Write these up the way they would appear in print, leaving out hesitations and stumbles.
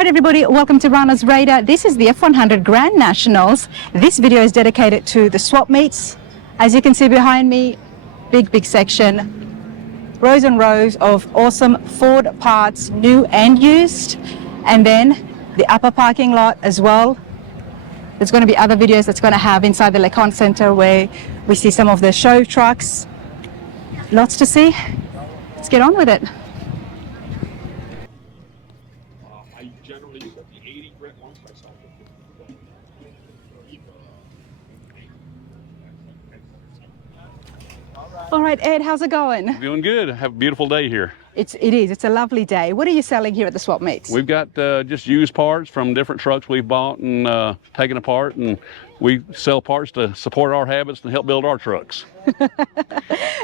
Alright everybody, welcome to Rana's Radar. This is the F100 Grand Nationals. This video is dedicated to the swap meets. As you can see behind me, big section. Rows and rows of awesome Ford parts, new and used. And then the upper parking lot as well. There's going to be other videos that's going to have inside the LeConte Center where we see some of the show trucks. Lots to see. Let's get on with it. I generally use the 80 grit ones myself. All right, Ed, how's it going? Doing good. Have a beautiful day here. It is. It's a lovely day. What are you selling here at the swap meets? We've got just used parts from different trucks we've bought and taken apart, and we sell parts to support our habits and help build our trucks.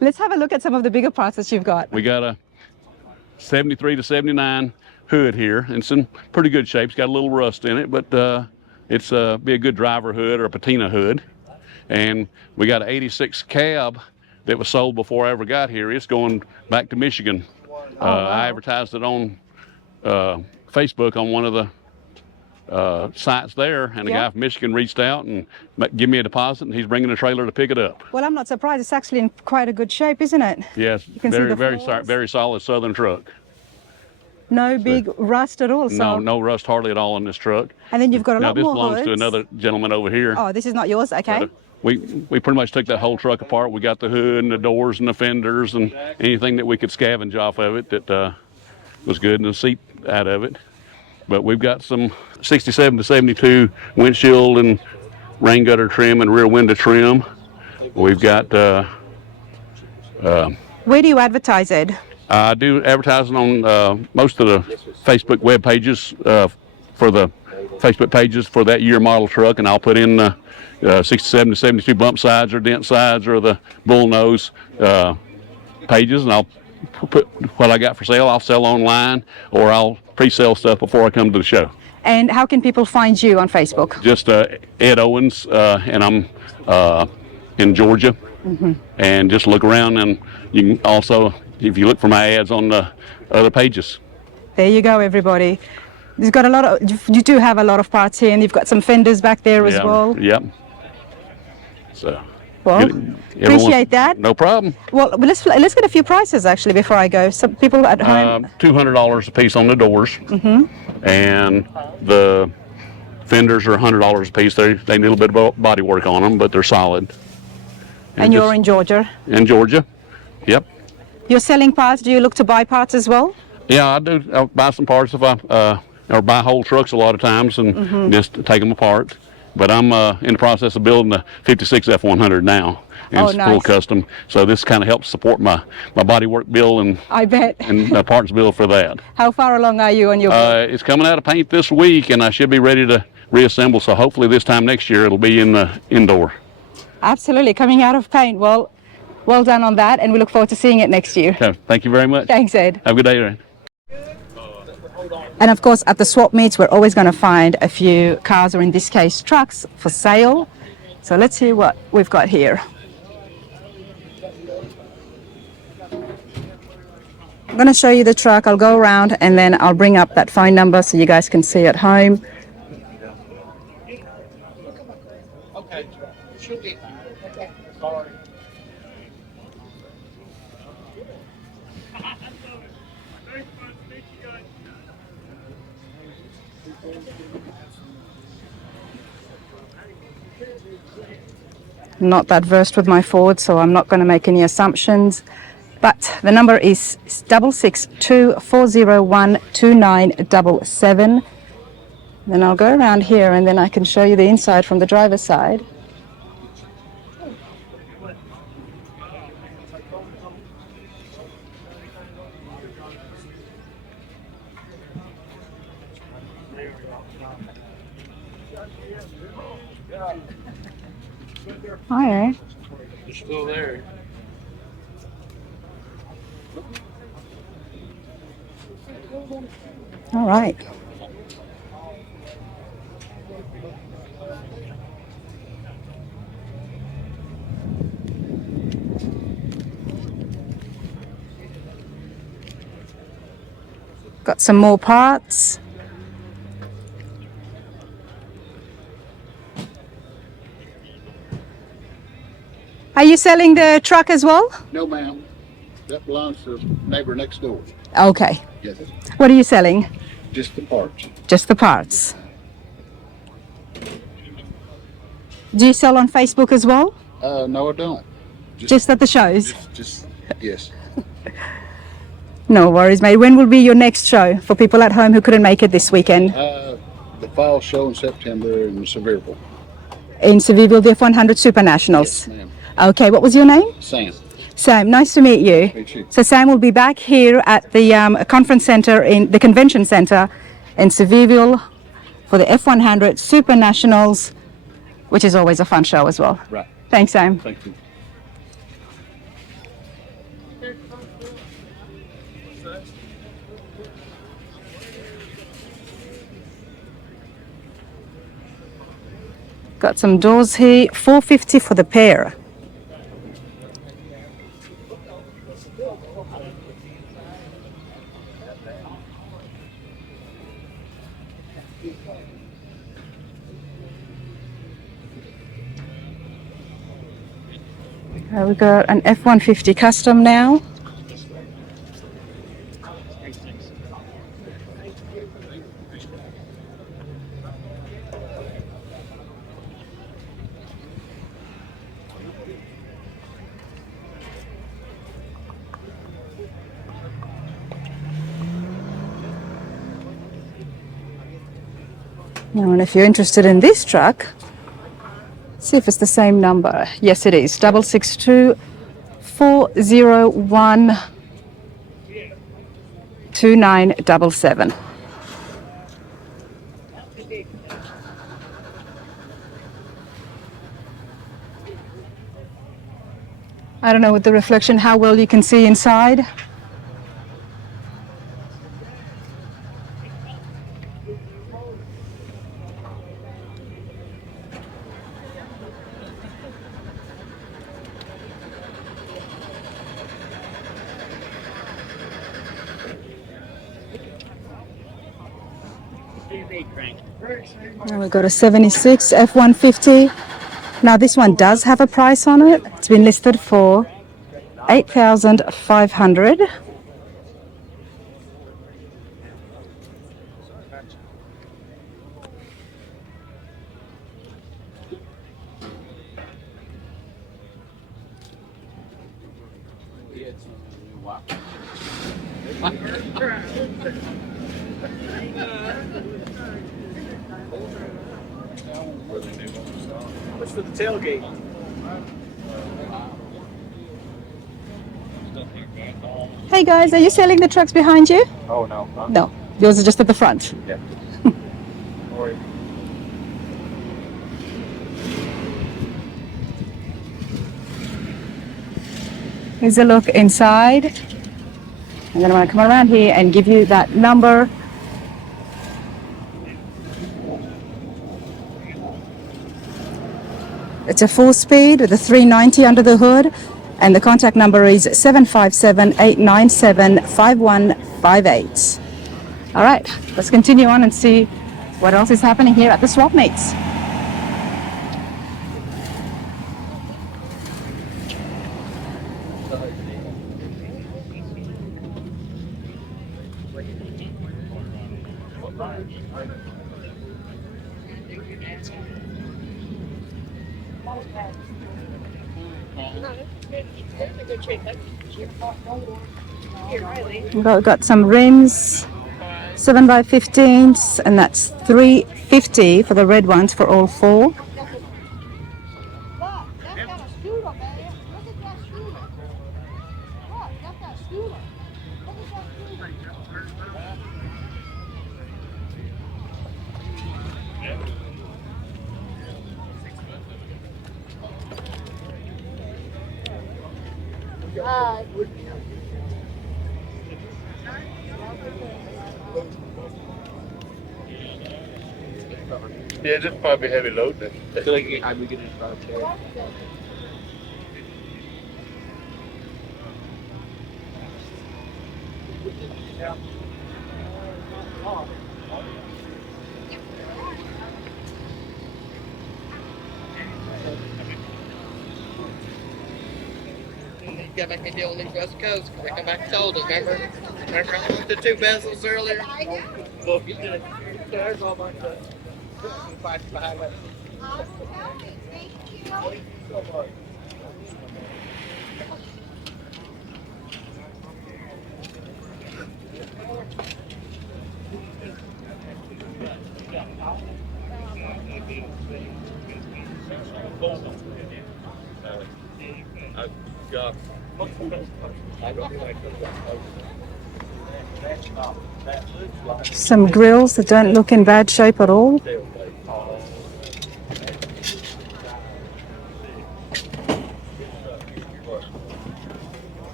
Let's have a look at some of the bigger parts that you've got. We got a 73 to 79 hood here. It's in pretty good shape. It's got a little rust in it, but it's be a good driver hood or a patina hood. And we got an 86 cab that was sold before I ever got here. It's going back to Michigan. Wow. I advertised it on Facebook on one of the sites there, and a guy from Michigan reached out and gave me a deposit, and he's bringing a trailer to pick it up. Well, I'm not surprised. It's actually in quite a good shape, isn't it? Yes, You can see the floors. very solid Southern truck. No big rust at all. So. No rust hardly at all in this truck. And then you've got a lot more Now this belongs to hoods. another gentleman over here. Oh, this is not yours? Okay. We pretty much took that whole truck apart. We got the hood and the doors and the fenders and anything that we could scavenge off of it that was good, and the seat out of it. But we've got some 67 to 72 windshield and rain gutter trim and rear window trim. We've got Where do you advertise it? I do advertising on most of the Facebook web pages for the Facebook pages for that year model truck, and I'll put in 67 to 72 bump sides or dent sides or the bull nose pages, and I'll put what I got for sale. I'll sell online, or I'll pre-sale stuff before I come to the show. And how can people find you on Facebook? Just Ed Owens, and I'm in Georgia. And just look around, and you can also, if you look for my ads on the other pages. There you go, everybody. You've got a lot of, you do have a lot of parts here, and you've got some fenders back there as well. Yep. So. Well, appreciate that. No problem. Well, let's get a few prices actually before I go. Some people at home. $200 a piece on the doors, and the fenders are $100 a piece. They need a little bit of body work on them, but they're solid. And you're in Georgia? In Georgia, yep. You're selling parts. Do you look to buy parts as well? Yeah, I do. I'll buy some parts if or buy whole trucks a lot of times and just take them apart. But I'm in the process of building the 56 F100 now. And it's full custom. So this kind of helps support my body work bill and I bet. And the parts bill for that. How far along are you on your build? It's coming out of paint this week, and I should be ready to reassemble. So hopefully this time next year it'll be in the indoor. Absolutely, coming out of paint. Well done on that, and we look forward to seeing it next year. Okay, thank you very much. Thanks, Ed. Have a good day, Ed. And of course, at the swap meets, we're always going to find a few cars, or in this case, trucks for sale. So let's see what we've got here. I'm going to show you the truck. I'll go around and then I'll bring up that phone number so you guys can see at home. Okay, she'll be fine. Okay. Sorry. Not that versed with my Ford, so I'm not going to make any assumptions. But the number is 662-401-2977. Then I'll go around here and then I can show you the inside from the driver's side. Hi. You're still there. All right. Got some more parts. Are you selling the truck as well? No, ma'am. That belongs to the neighbor next door. Okay. Yes. What are you selling? Just the parts. Just the parts. Do you sell on Facebook as well? No, I don't. Just at the shows? Yes. No worries, mate. When will be your next show for people at home who couldn't make it this weekend? The fall show in September in Sevierville. In Sevierville, the F100 Super Nationals? Yes, ma'am. Okay, what was your name? Sam. Sam, nice to meet you. Meet you. So Sam will be back here at the conference center in the convention center in Sevierville for the F100 Super Nationals, which is always a fun show as well. Right. Thanks, Sam. Thank you. Got some doors here, $450 for the pair. We got an F-150 custom now. Now, and if you're interested in this truck, see if it's the same number. Yes, it is. 662-401-2977. I don't know with the reflection how well you can see inside. Now we've got a 76 F-150. Now this one does have a price on it. It's been listed for $8,500. What's for the tailgate? Hey guys, are you selling the trucks behind you? Oh, no. No, yours are just at the front. Yeah. Here's a look inside. And then I'm going to come around here and give you that number. It's a 4-speed with a 390 under the hood, and the contact number is 757-897-5158. All right, let's continue on and see what else is happening here at the swap meets. We've got some rims, 7x15s, and that's $350 for the red ones for all four. Yeah, just probably heavy load then. I feel like I'd be getting a chair. gotta make me deal with these West Coast because they come back and told us. Remember I looked at 2 bezels earlier? Well, you did. There's all my stuff. Fight behind that. Some grills that don't look in bad shape at all.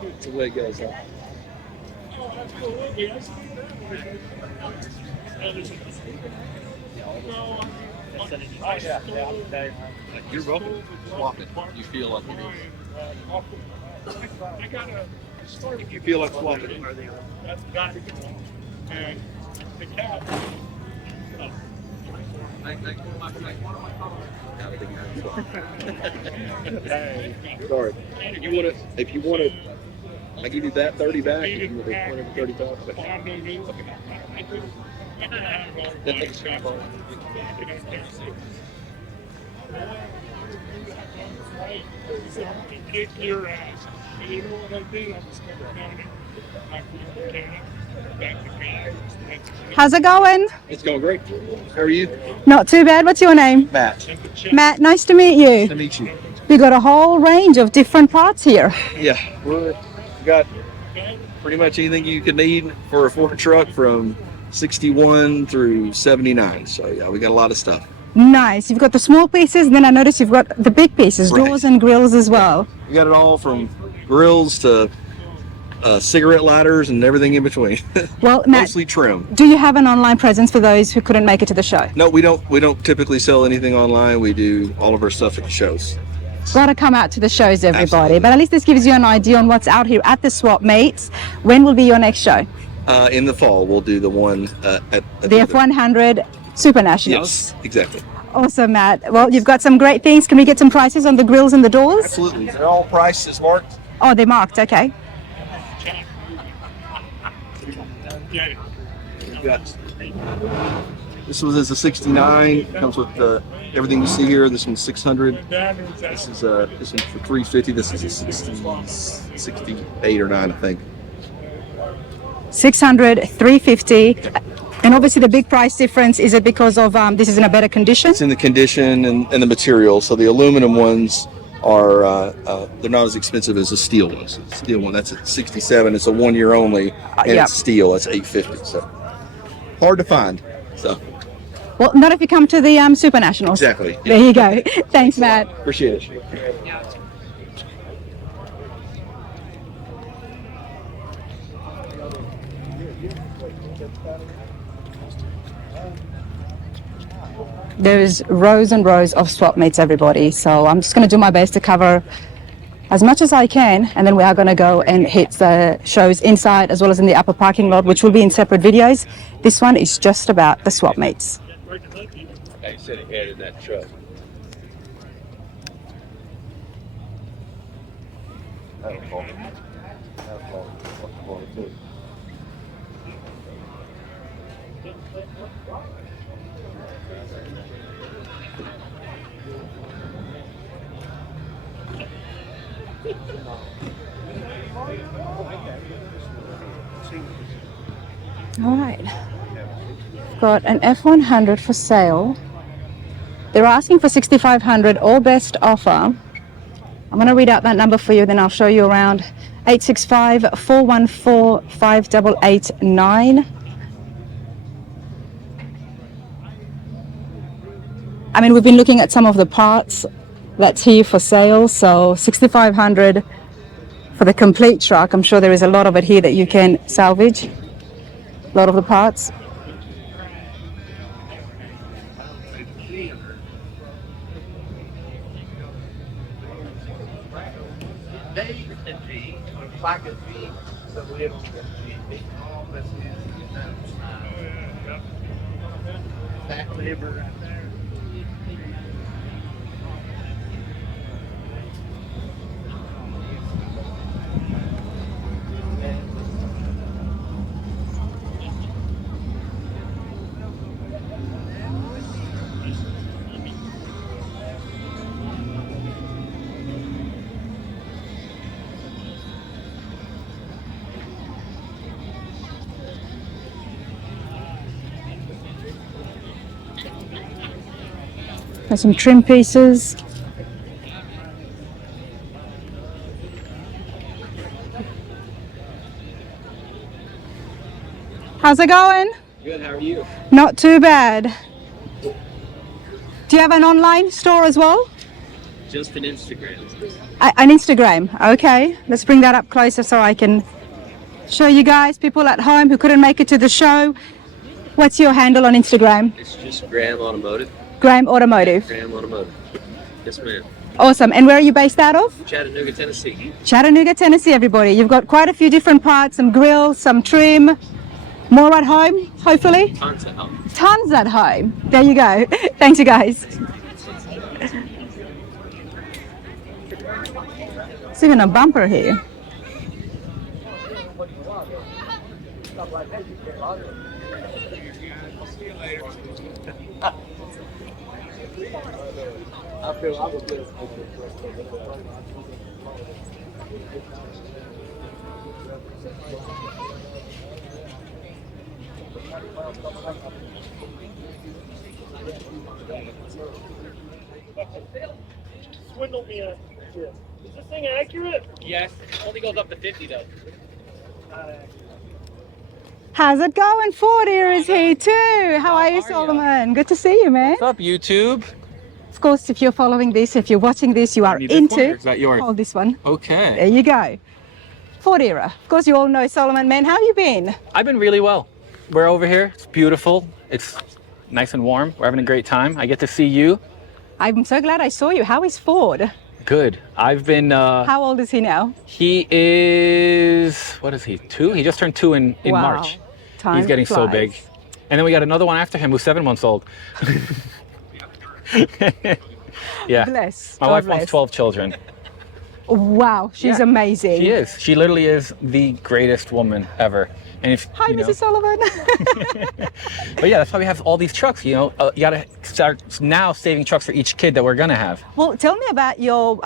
That's the way it goes. Huh? You're welcome. Swap it. You feel like it. If you feel like swapping it. Sorry. If you want to, I give you that 30 back. If you want to 35 back. How's it going? It's going great. How are you? Not too bad. What's your name? Matt. Matt, nice to meet you. Nice to meet you. We got a whole range of different parts here. Yeah, we got pretty much anything you could need for a Ford truck from 61 through 79. So yeah, we got a lot of stuff. Nice. You've got the small pieces, then I noticed you've got the big pieces, Right. doors and grills as well. We got it all from grills to cigarette lighters and everything in between. Well, Matt, Mostly trim. do you have an online presence for those who couldn't make it to the show? No, we don't typically sell anything online. We do all of our stuff at the shows. Got to come out to the shows, everybody. Absolutely. But at least this gives you an idea on what's out here at the Swap Meets. When will be your next show? In the fall, we'll do the one at The F100 Super Nationals. Yes, exactly. Awesome, Matt. Well, you've got some great things. Can we get some prices on the grills and the doors? Absolutely. They're all prices marked. Oh, they're marked. Okay. We've got, this was as a 69. Comes with everything you see here. This one's 600. This one's for 350. This is a 68 or 9, I think. 600, 350. And obviously the big price difference, is it because of this is in a better condition? It's in the condition and the material. So the aluminum ones are they're not as expensive as the steel ones. The steel one, that's at 67. It's a 1 year only, and Yep. it's steel. It's 850. So hard to find. So Well, not if you come to the Super Nationals. exactly. There you go. Thanks, Matt. Appreciate it. There's rows and rows of swap meets, everybody. So I'm just going to do my best to cover as much as I can, and then we are going to go and hit the shows inside as well as in the upper parking lot, which will be in separate videos. This one is just about the swap meets. I said he had in that truck. All right. Got an F100 for sale. They're asking for 6,500, all best offer. I'm going to read out that number for you, then I'll show you around. 865-414-5889. I mean, we've been looking at some of the parts that's here for sale, so 6,500 for the complete truck. I'm sure there is a lot of it here that you can salvage, a lot of the parts. Dave and G, or Black and G, so we have all this back liver right there. There's some trim pieces. How's it going? Good, how are you? Not too bad. Do you have an online store as well? Just an Instagram. An Instagram, okay. Let's bring that up closer so I can show you guys, people at home who couldn't make it to the show. What's your handle on Instagram? It's just Graham Automotive. Graham Automotive. Graham Automotive. Yes, ma'am. Awesome. And where are you based out of? Chattanooga, Tennessee. Chattanooga, Tennessee, everybody. You've got quite a few different parts, some grills, some trim, more at home, hopefully. Tons at home. Tons at home. There you go. Thanks, you guys. It's even a bumper here. Swindle me on this. Is this thing accurate? Yes, only goes up to 50 though. How's it going? Ford here is here too. How are you, Solomon? Good to see you, man. What's up, YouTube? Of course, if you're following this, if you're watching this, you are Need this one, into. or is that yours? Hold this one. Okay. There you go. Ford era. Of course, you all know Solomon, man. How have you been? I've been really well. We're over here. It's beautiful. It's nice and warm. We're having a great time. I get to see you. I'm so glad I saw you. How is Ford? Good. I've been. How old is he now? He is. What is he? 2? He just turned 2 in Wow. March. Time He's getting so flies. big. And then we got another one after him who's 7 months old. Yeah. Bless. My God wife bless. wants 12 children. Wow, she's Yeah. amazing. She is. She literally is the greatest woman ever. And if Hi, you know, Mrs. Solomon. But yeah, that's why we have all these trucks. You know, you gotta start now saving trucks for each kid that we're gonna have. Well, tell me about your,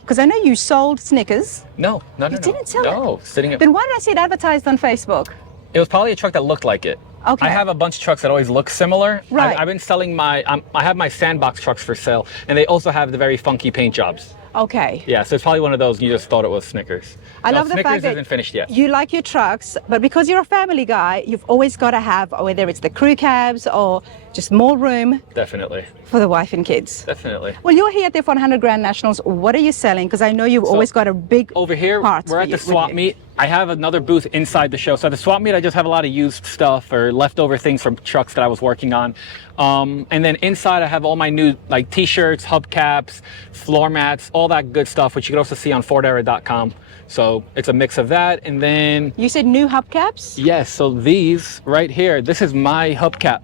because I know you sold Snickers. No. You didn't sell it? No, sitting at. Then why did I see it advertised on Facebook? It was probably a truck that looked like it. Okay. I have a bunch of trucks that always look similar. Right. I've been selling my. I have my sandbox trucks for sale, and they also have the very funky paint jobs. Okay. Yeah, so it's probably one of those. You just thought it was Snickers. I No, love the Snickers fact that isn't finished yet. you like your trucks, but because you're a family guy, you've always got to have, whether it's the crew cabs or just more room Definitely, for the wife and kids. definitely. Well, you're here at the F100 Grand Nationals. What are you selling? Because I know you've always got a big Over here, parts we're for at the you- with swap you. meet. I have another booth inside the show. So at the swap meet, I just have a lot of used stuff or leftover things from trucks that I was working on. And then inside, I have all my new like T-shirts, hubcaps, floor mats, all that good stuff, which you can also see on FordEra.com. So it's a mix of that. And then, You said new hubcaps? yes, so these right here, this is my hubcap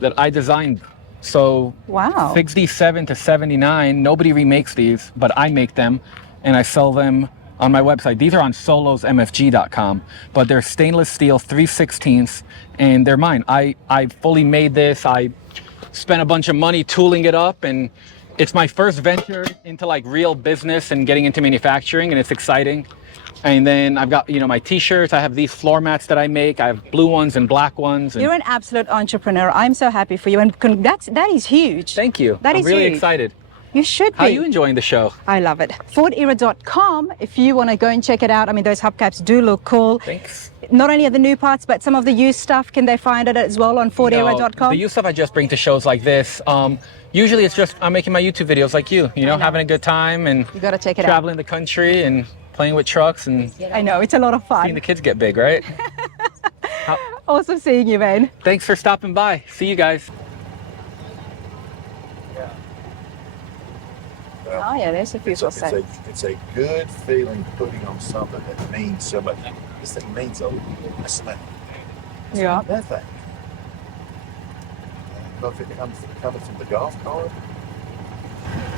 that I designed. So Wow. 67 to 79, nobody remakes these, but I make them and I sell them on my website. These are on solosmfg.com, but they're stainless steel 3/16 and they're mine. I fully made this. I spent a bunch of money tooling it up, and it's my first venture into like real business and getting into manufacturing, and it's exciting. And then I've got, you know, my T-shirts. I have these floor mats that I make. I have blue ones and black ones. And You're an absolute entrepreneur. I'm so happy for you. And that is huge. thank you. That I'm is really huge. excited. You should be. How are you enjoying the show? I love it. FordEra.com, if you want to go and check it out. I mean, those hubcaps do look cool. Thanks. Not only are the new parts, but some of the used stuff, can they find it as well on FordEra.com? No, the used stuff I just bring to shows like this. Usually it's just I'm making my YouTube videos like you know, know. having a good time and You got to check it out. traveling the country and playing with trucks and I know, it's a lot of seeing fun. the kids get big, right? Awesome seeing you, man. Thanks for stopping by. See you guys. Oh yeah, there's a few for sale. It's a good feeling putting on something that means so much. This thing means a lot. Yeah. That thing. I don't know if it comes coming from the golf cart.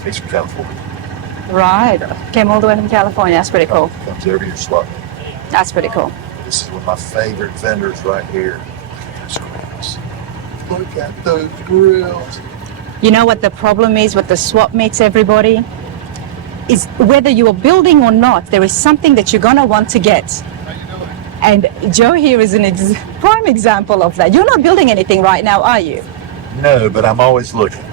It's from California. Right. Came all the way from California. That's pretty cool. Comes every year slot. That's pretty cool. This is one of my favorite vendors right here. Look at those grills. You know what the problem is with the swap meets, everybody? Is whether you are building or not, there is something that you're gonna want to get. And Joe here is an prime example of that. You're not building anything right now, are you? No, but I'm always looking.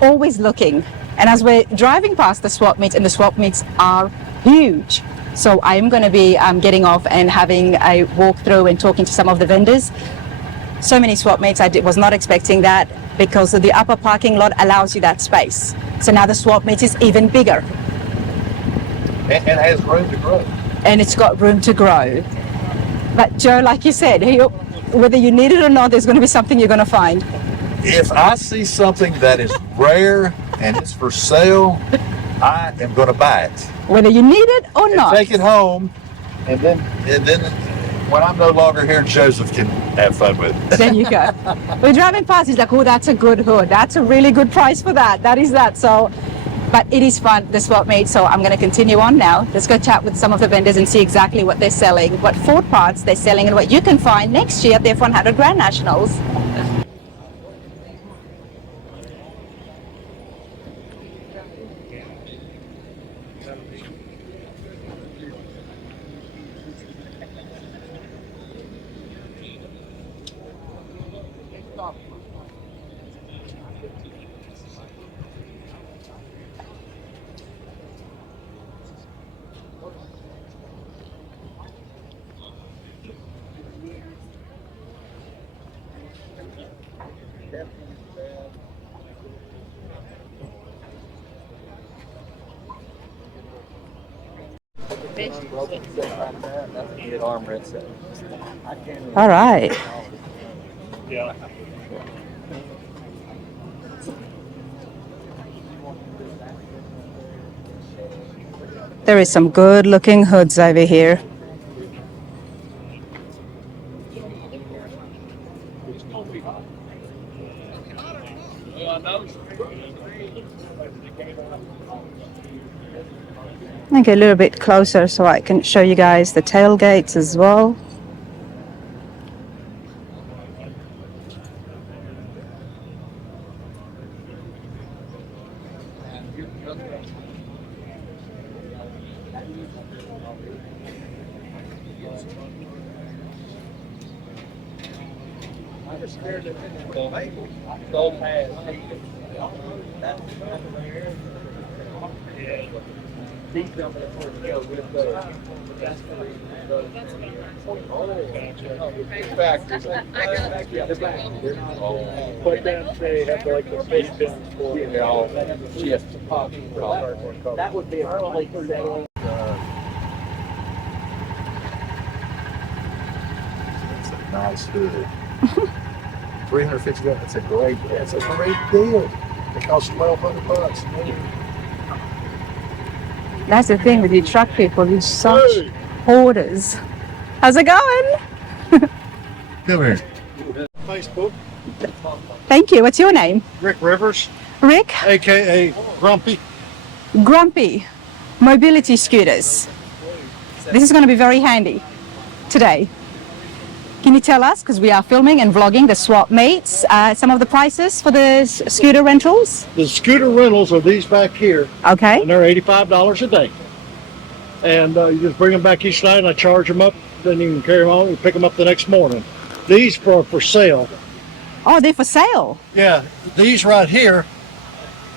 Always looking. And as we're driving past the swap meets, and the swap meets are huge. So I am going to be getting off and having a walkthrough and talking to some of the vendors. So many swap meets, was not expecting that because the upper parking lot allows you that space. So now the swap meet is even bigger. And has room to grow. And it's got room to grow. But Joe, like you said, whether you need it or not, there's going to be something you're going to find. If I see something that is rare and it's for sale, I am going to buy it. Whether you need it or And not. take it home, and then when I'm no longer here, Joseph can have fun with it. There you go. We're driving past, he's like, oh, that's a good hood. That's a really good price for that. That is that. So, but it is fun, the swap meet. So I'm going to continue on now. Let's go chat with some of the vendors and see exactly what they're selling, what Ford parts they're selling, and what you can find next year at the F100 Grand Nationals. All right. There is some good looking hoods over here. I'll get a little bit closer so I can show you guys the tailgates as well. But then they have like the face bins for That would be early today. It's a nice hood. $350. That's a great deal. It costs $1,200. That's the thing with you truck people, you're such hoarders. How's it going? Come here. Facebook. Thank you. What's your name? Rick Rivers, Rick? aka Grumpy. Grumpy. Mobility scooters. This is going to be very handy today. Can you tell us, because we are filming and vlogging the swap meets, some of the prices for the scooter rentals? The scooter rentals are these back here, Okay. and they're $85 a day. And you just bring them back each night, and I charge them up. Then you can carry them home and pick them up the next morning. These are for sale. Oh, they're for sale. Yeah, these right here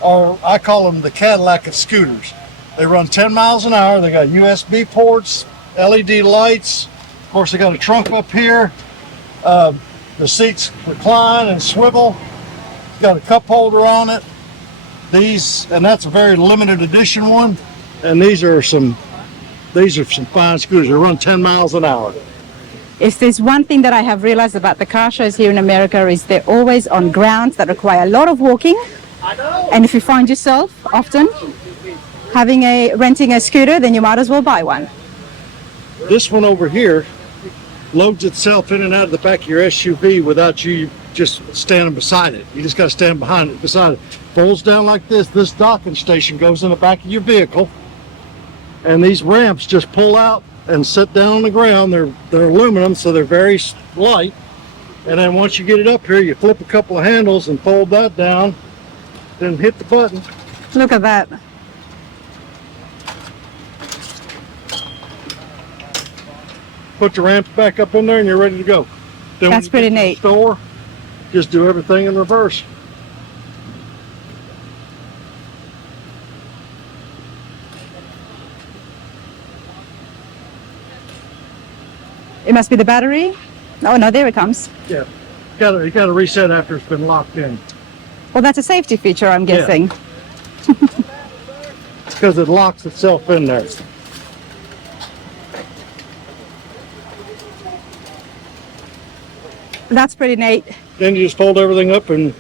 are, I call them the Cadillac of scooters. They run 10 miles an hour. They got USB ports, LED lights. Of course, they got a trunk up here. The seats recline and swivel. Got a cup holder on it. These, and that's a very limited edition one. And these are some fine scooters. They run 10 miles an hour. If there's one thing that I have realized about the car shows here in America is they're always on grounds that require a lot of walking And if you find yourself often renting a scooter, then you might as well buy one. This one over here loads itself in and out of the back of your SUV without you just standing beside it. You just got to stand beside it. Folds down like this. This docking station goes in the back of your vehicle, and these ramps just pull out and sit down on the ground. They're aluminum, so they're very light. And then once you get it up here, you flip a couple of handles and fold that down, then hit the button. Look at that. Put the ramps back up in there, and you're ready to go. Then That's pretty neat. Store, just do everything in reverse. It must be the battery. Oh no, there it comes. Yeah, you got to reset after it's been locked in. Well, that's a safety feature, I'm guessing. It's because it locks itself in there. That's pretty neat. Then you just fold everything up and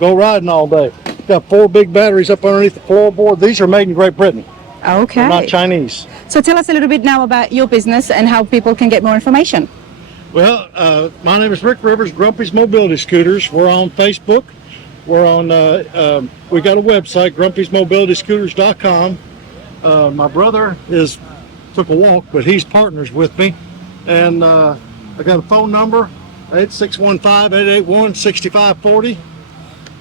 go riding all day. Got 4 big batteries up underneath the floorboard. These are made in Great Britain. Okay. They're not Chinese. So tell us a little bit now about your business and how people can get more information. Well, my name is Rick Rivers, Grumpy's Mobility Scooters. We're on Facebook. We're on, we got a website, grumpysmobilityscooters.com. My brother took a walk, but he's partners with me. And I got a phone number, 8615-881-6540.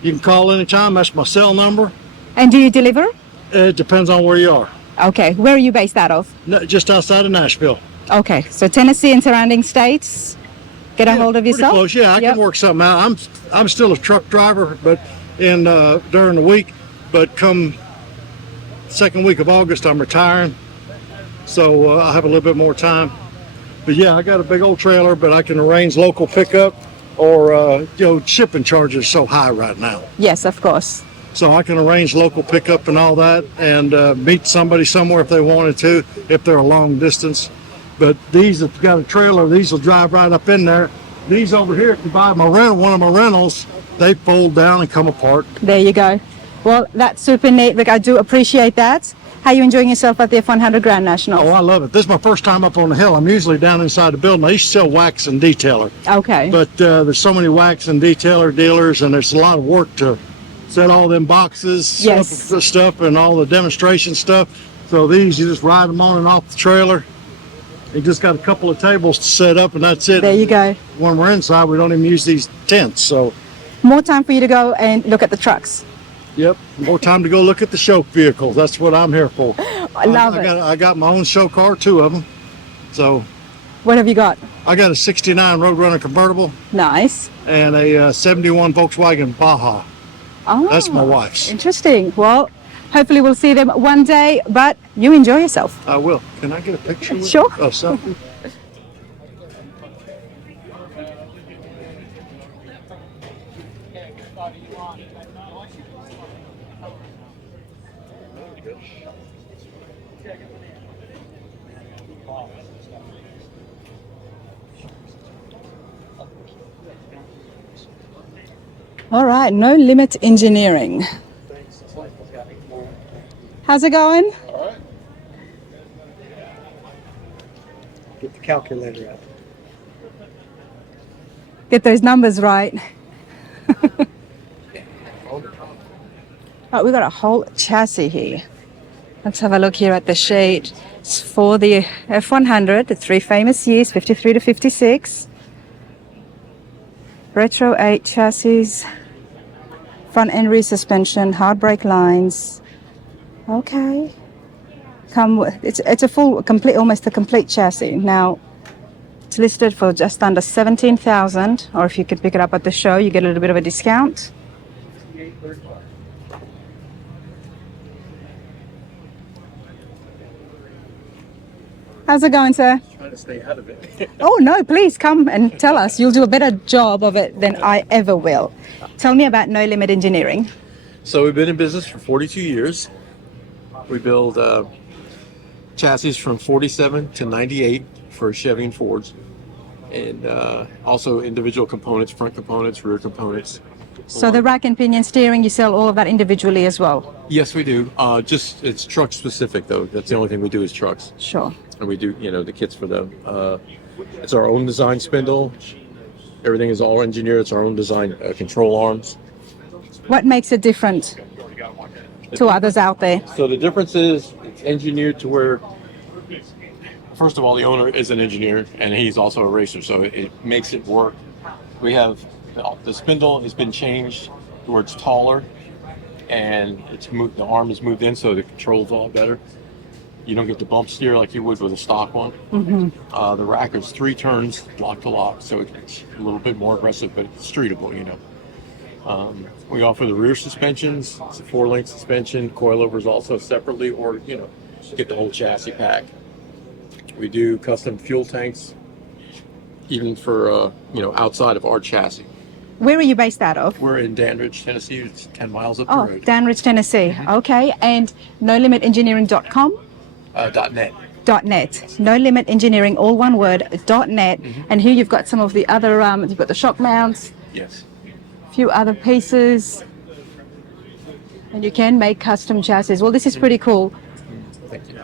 You can call anytime. That's my cell number. And do you deliver? It depends on where you are. Okay. Where are you based out of? Just outside of Nashville. Okay. So Tennessee and surrounding states. Get a hold of Pretty yourself. close. Yeah, I can work something out. I'm still a truck driver, but during the week. But come second week of August, I'm retiring, so I'll have a little bit more time. But yeah, I got a big old trailer, but I can arrange local pickup, or shipping charges are so high right now. Yes, of course. So I can arrange local pickup and all that, and meet somebody somewhere if they wanted to, if they're a long distance. But these, if you got a trailer, these will drive right up in there. These over here, if you buy one of my rentals, they fold down and come apart. There you go. Well, that's super neat, Rick. I do appreciate that. How are you enjoying yourself at the F100 Grand National? Oh, I love it. This is my first time up on the hill. I'm usually down inside the building. I used to sell wax and detailer. Okay. But there's so many wax and detailer dealers, and there's a lot of work to set all them boxes, set up the stuff, and all the demonstration stuff. So these, you just ride them on and off the trailer. You just got a couple of tables to set up, and that's it. There you go. When we're inside, we don't even use these tents. So more time for you to go and look at the trucks. Yep, more time to go look at the show vehicles. That's what I'm here for. I love it. I got my own show car, 2 of them. So what have you got? I got a 69 Roadrunner convertible. Nice. And a 71 Volkswagen Baja. Oh, that's my wife's. Interesting. Well, hopefully we'll see them one day, but you enjoy yourself. I will. Can I get a picture with Sure. a selfie? All right, No Limit Engineering. How's it going? All right. Get the calculator out. Get those numbers right. Oh, we got a whole chassis here. Let's have a look here at the shade. It's for the F100, the 3 famous years, 53 to 56. Retro 8 chassis, front end rear suspension, hard brake lines. Okay. It's a full, complete, almost a complete chassis. Now, it's listed for just under 17,000, or if you could pick it up at the show, you get a little bit of a discount. How's it going, sir? Trying to stay out of it. Oh, no, please come and tell us. You'll do a better job of it than I ever will. Tell me about No Limit Engineering. So we've been in business for 42 years. We build chassis from 47 to 98 for Chevy and Fords, and also individual components, front components, rear components. So the rack and pinion steering, you sell all of that individually as well? Yes, we do. Just it's truck specific though. That's the only thing we do is trucks, Sure. and we do the kits for them. It's our own design spindle. Everything is all engineered. It's our own design control arms. What makes it different to others out there? So the difference is it's engineered to where, first of all, the owner is an engineer and he's also a racer, so it makes it work. We have the spindle has been changed to where it's taller, and it's moved. The arm is moved in, so the control's a lot better. You don't get the bump steer like you would with a stock one. The rack is 3 turns, lock to lock, so it's a little bit more aggressive, but it's streetable, We offer the rear suspensions. It's a 4-link suspension. Coilovers also separately, or get the whole chassis pack. We do custom fuel tanks, even for outside of our chassis. Where are you based out of? We're in Danridge, Tennessee. It's 10 miles up the Oh, road. Danridge, Tennessee. Okay. And NoLimitEngineering.com? .net. .net. No Limit Engineering, all one word, .net. And here you've got some of the other, you've got the shock mounts, Yes. a few other pieces. And you can make custom chassis. Well, this is pretty cool. Thank you.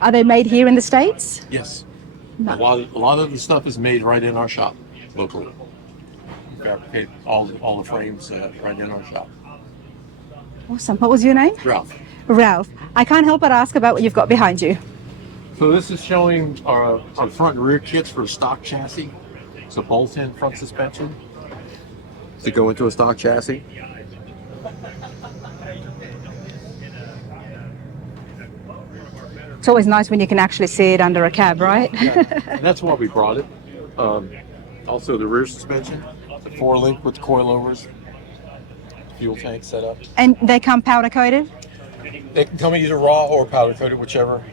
Are they made here in the States? Yes. No. A lot of the stuff is made right in our shop locally. We fabricate all the frames right in our shop. Awesome. What was your name? Ralph. Ralph. I can't help but ask about what you've got behind you. So this is showing our front and rear kits for a stock chassis. It's a bolt-in front suspension to go into a stock chassis. It's always nice when you can actually see it under a cab, right? And that's why we brought it. Also the rear suspension, the 4-link with coilovers, fuel tank set up. And they come powder coated? They can come either raw or powder coated, whichever.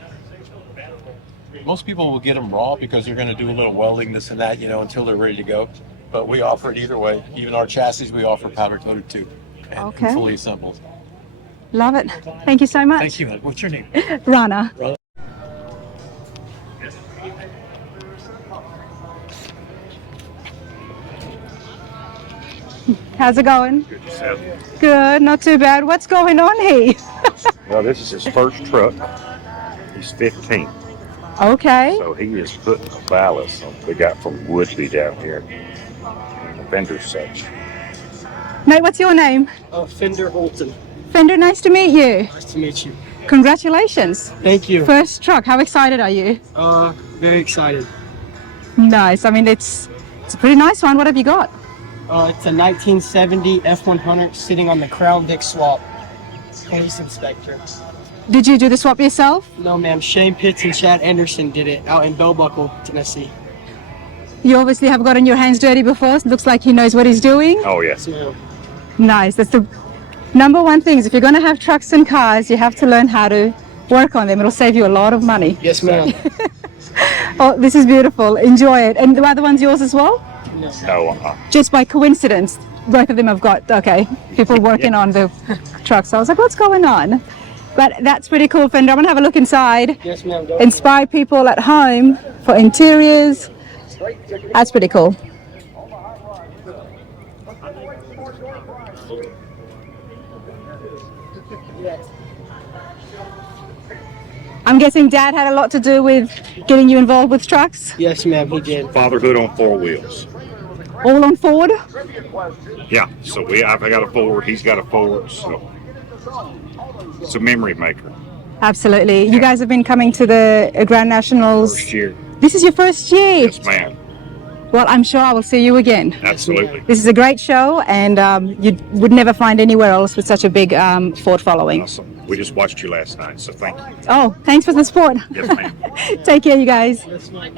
Most people will get them raw because they're going to do a little welding, this and that, until they're ready to go. But we offer it either way. Even our chassis, we offer powder coated too, and fully assembled. Love it. Thank you so much. Thank you. What's your name? Rana. How's it going? Good yourself. Good, not too bad. What's going on here? Well, this is his first truck. He's 15. Okay. So he is putting a ballast on we got from Woodby down here in the vendor section. Mate, what's your name? Fender Holton. Fender, nice to meet you. Nice to meet you. Congratulations. Thank you. First truck. How excited are you? Very excited. Nice. I mean, it's a pretty nice one. What have you got? It's a 1970 F100 sitting on the Crown Vic swap. Police inspector. Did you do the swap yourself? No, ma'am. Shane Pitts and Chad Anderson did it out in Bell Buckle, Tennessee. You obviously have gotten your hands dirty before. It looks like he knows what he's doing. Oh, yes. Yes, ma'am. Nice. That's the number one thing. Is if you're going to have trucks and cars, you have to learn how to work on them. It'll save you a lot of money. Yes, ma'am. Oh, this is beautiful. Enjoy it. And the other one's yours as well? No, Just by coincidence, both of them have got, people working on the truck. So I was like, what's going on? But that's pretty cool, Fender. I'm going to have a look inside. Yes, ma'am. Inspire people at home for interiors. That's pretty cool. I'm guessing Dad had a lot to do with getting you involved with trucks? Yes, ma'am. He did. fatherhood on 4 wheels. All on Ford? Yeah, so I've got a Ford, he's got a Ford, so it's a memory maker. Absolutely. You guys have been coming to the Grand Nationals. First year. This is your first year? Yes, ma'am. Well, I'm sure I will see you again. Absolutely. This is a great show, and you would never find anywhere else with such a big Ford following. Awesome. We just watched you last night, so thank you. Oh, thanks for the support. Yes, ma'am. Take care, you guys. Yes, ma'am.